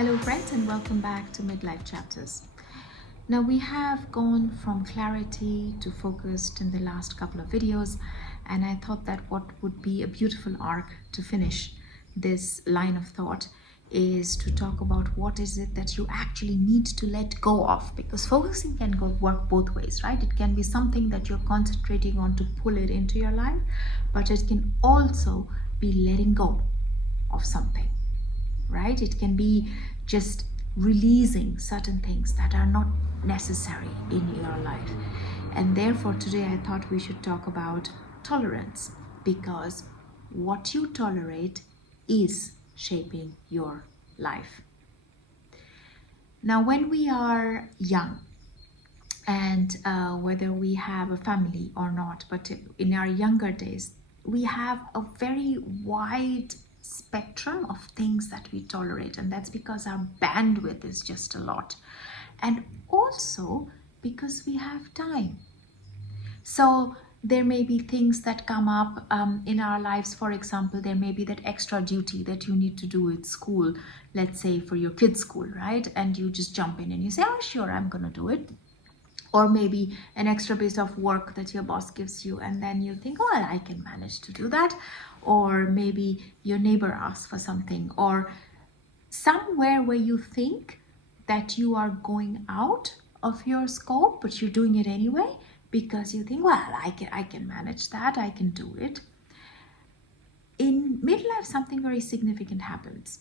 Hello friends and welcome back to Midlife Chapters. Now we have gone from clarity to focused in the last couple of videos, and I thought that what would be a beautiful arc to finish this line of thought is to talk about what is it that you actually need to let go of, because focusing can work both ways, right? It can be something that you're concentrating on to pull it into your life, but it can also be letting go of something, right? It can be just releasing certain things that are not necessary in your life. And therefore, today I thought we should talk about tolerance, because what you tolerate is shaping your life. Now, when we are young, and whether we have a family or not, but in our younger days, we have a very wide spectrum of things that we tolerate, and that's because our bandwidth is just a lot, and also because we have time. So there may be things that come up in our lives. For example, there may be that extra duty that you need to do at school, let's say for your kids' school, right? And you just jump in and you say, oh sure, I'm gonna do it. Or maybe an extra bit of work that your boss gives you, and then you think, well, I can manage to do that. Or maybe your neighbor asks for something, or somewhere where you think that you are going out of your scope, but you're doing it anyway because you think, well, I can manage that, I can do it. In midlife, something very significant happens,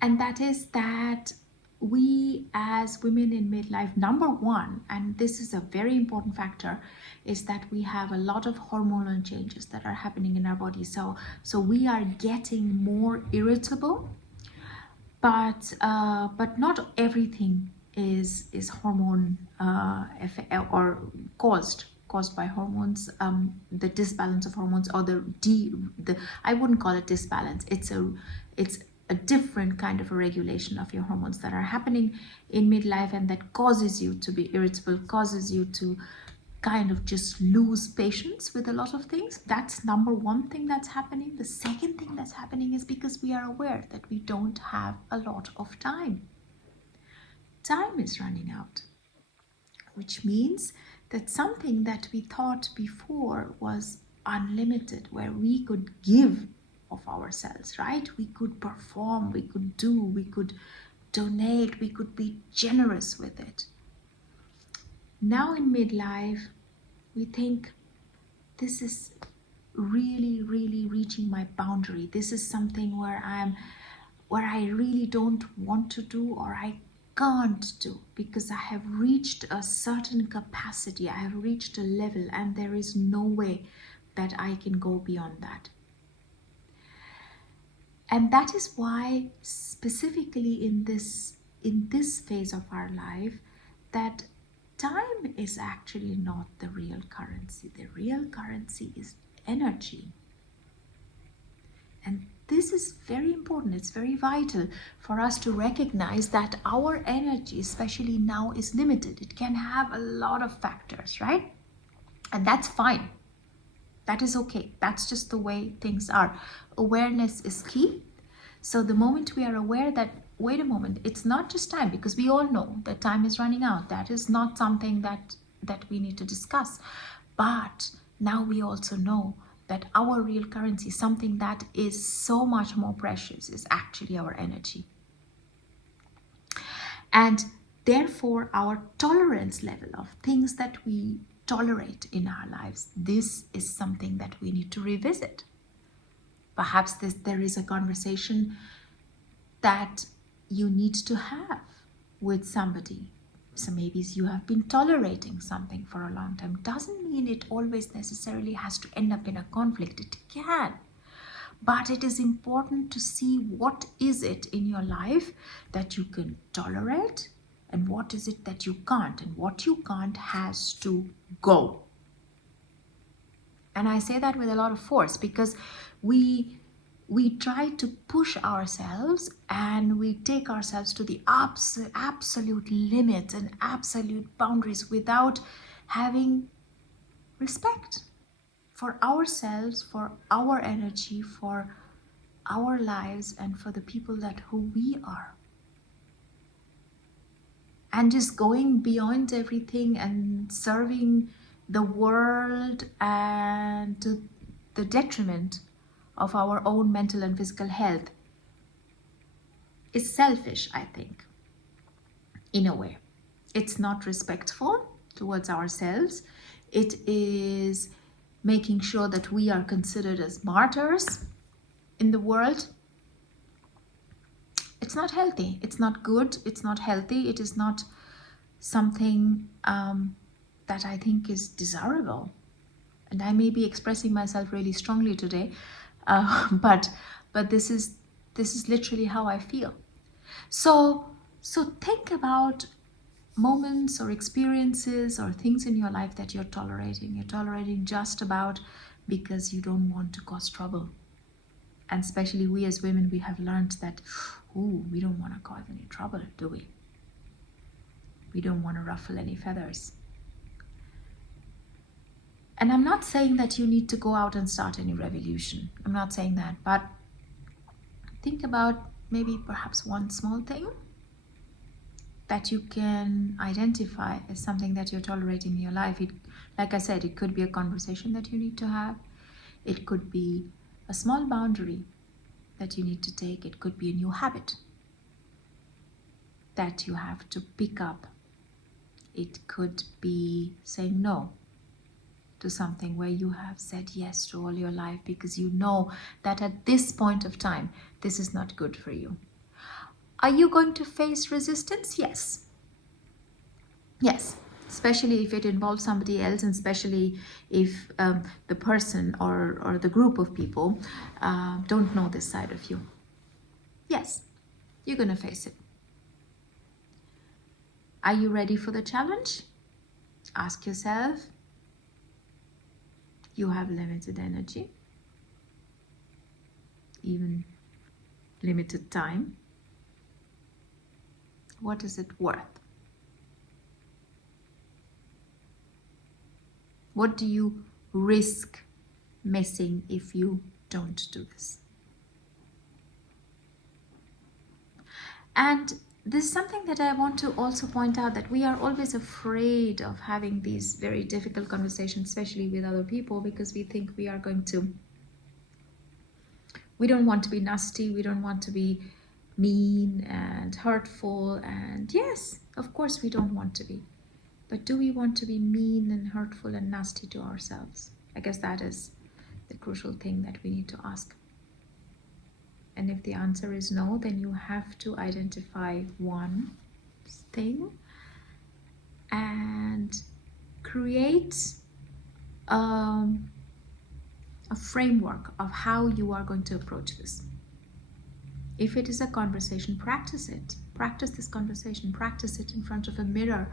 and that is that we as women in midlife, number one, and this is a very important factor, is that we have a lot of hormonal changes that are happening in our body. So we are getting more irritable, but not everything is hormone or caused by hormones. The disbalance of hormones, or the I wouldn't call it disbalance. It's a different kind of a regulation of your hormones that are happening in midlife, and that causes you to be irritable, causes you to kind of just lose patience with a lot of things. That's number one thing that's happening. The second thing that's happening is because we are aware that we don't have a lot of time. Time is running out, which means that something that we thought before was unlimited, where we could give of ourselves, right? We could perform, we could do, we could donate, we could be generous with it. Now in midlife, we think, this is really, really reaching my boundary. This is something where I really don't want to do, or I can't do, because I have reached a certain capacity, I have reached a level, and there is no way that I can go beyond that. And that is why, specifically in this phase of our life, that time is actually not the real currency. The real currency is energy. And this is very important. It's very vital for us to recognize that our energy, especially now, is limited. It can have a lot of factors, right? And that's fine. That is okay. That's just the way things are. Awareness is key. So the moment we are aware that, wait a moment, it's not just time, because we all know that time is running out. That is not something that we need to discuss. But now we also know that our real currency, something that is so much more precious, is actually our energy. And therefore, our tolerance level of things that we tolerate in our lives, this is something that we need to revisit. Perhaps there is a conversation that you need to have with somebody. So maybe you have been tolerating something for a long time. Doesn't mean it always necessarily has to end up in a conflict. It can. But it is important to see what is it in your life that you can tolerate, and what is it that you can't, and what you can't has to go. And I say that with a lot of force, because we try to push ourselves, and we take ourselves to the absolute limits and absolute boundaries without having respect for ourselves, for our energy, for our lives and for the people that who we are. And just going beyond everything and serving the world and to the detriment of our own mental and physical health is selfish, I think, in a way. It's not respectful towards ourselves. It is making sure that we are considered as martyrs in the world. It's not healthy. It's not good. It's not healthy. It is not something that I think is desirable. And I may be expressing myself really strongly today, but this is literally how I feel. So think about moments or experiences or things in your life that you're tolerating. You're tolerating just about because you don't want to cause trouble. And especially we as women, we have learned that, we don't want to cause any trouble, do we? We don't want to ruffle any feathers. And I'm not saying that you need to go out and start any revolution. I'm not saying that, but think about maybe perhaps one small thing that you can identify as something that you're tolerating in your life. Like I said, it could be a conversation that you need to have. It could be a small boundary that you need to take. It could be a new habit that you have to pick up. It could be saying no to something where you have said yes to all your life because you know that at this point of time, this is not good for you. Are you going to face resistance? Yes. Yes, especially if it involves somebody else, and especially if the person or the group of people don't know this side of you. Yes, you're going to face it. Are you ready for the challenge? Ask yourself. You have limited energy, even limited time. What is it worth? What do you risk missing if you don't do this? And this is something that I want to also point out, that we are always afraid of having these very difficult conversations, especially with other people, because we think we are going to, we don't want to be nasty, we don't want to be mean and hurtful. And yes, of course we don't want to be. But do we want to be mean and hurtful and nasty to ourselves? I guess that is the crucial thing that we need to ask. And if the answer is no, then you have to identify one thing and create a framework of how you are going to approach this. If it is a conversation, practice it. Practice this conversation. Practice it in front of a mirror.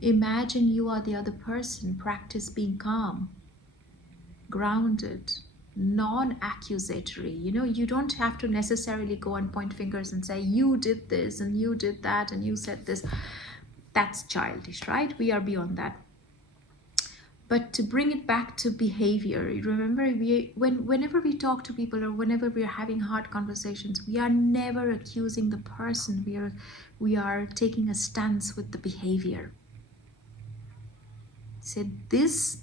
Imagine you are the other person. Practice being calm, grounded, non-accusatory. You don't have to necessarily go and point fingers and say, you did this and you did that and you said this. That's childish, right? We are beyond that. But to bring it back to behavior, remember, whenever we talk to people or whenever we are having hard conversations, we are never accusing the person. We are taking a stance with the behavior. Say, this,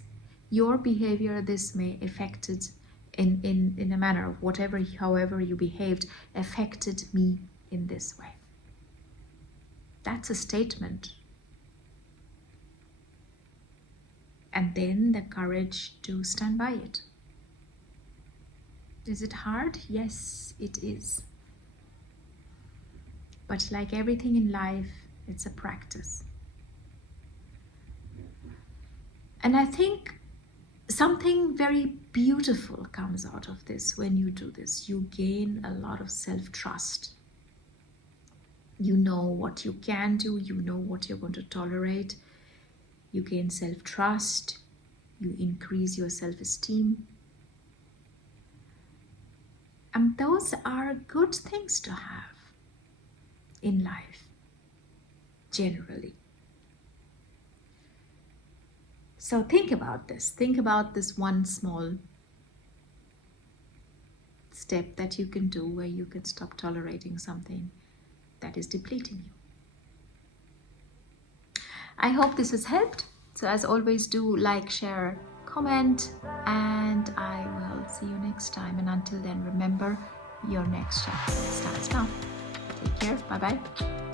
your behavior, this may affected in a manner of however you behaved, affected me in this way. That's a statement. And then the courage to stand by it. Is it hard? Yes, it is. But like everything in life, it's a practice. And I think something very beautiful comes out of this when you do this. You gain a lot of self-trust. You know what you can do, you know what you're going to tolerate. You gain self-trust, you increase your self-esteem. And those are good things to have in life, generally. So think about this. Think about this one small step that you can do where you can stop tolerating something that is depleting you. I hope this has helped. So as always, do like, share, comment, and I will see you next time. And until then, remember, your next chapter starts now. Take care. Bye-bye.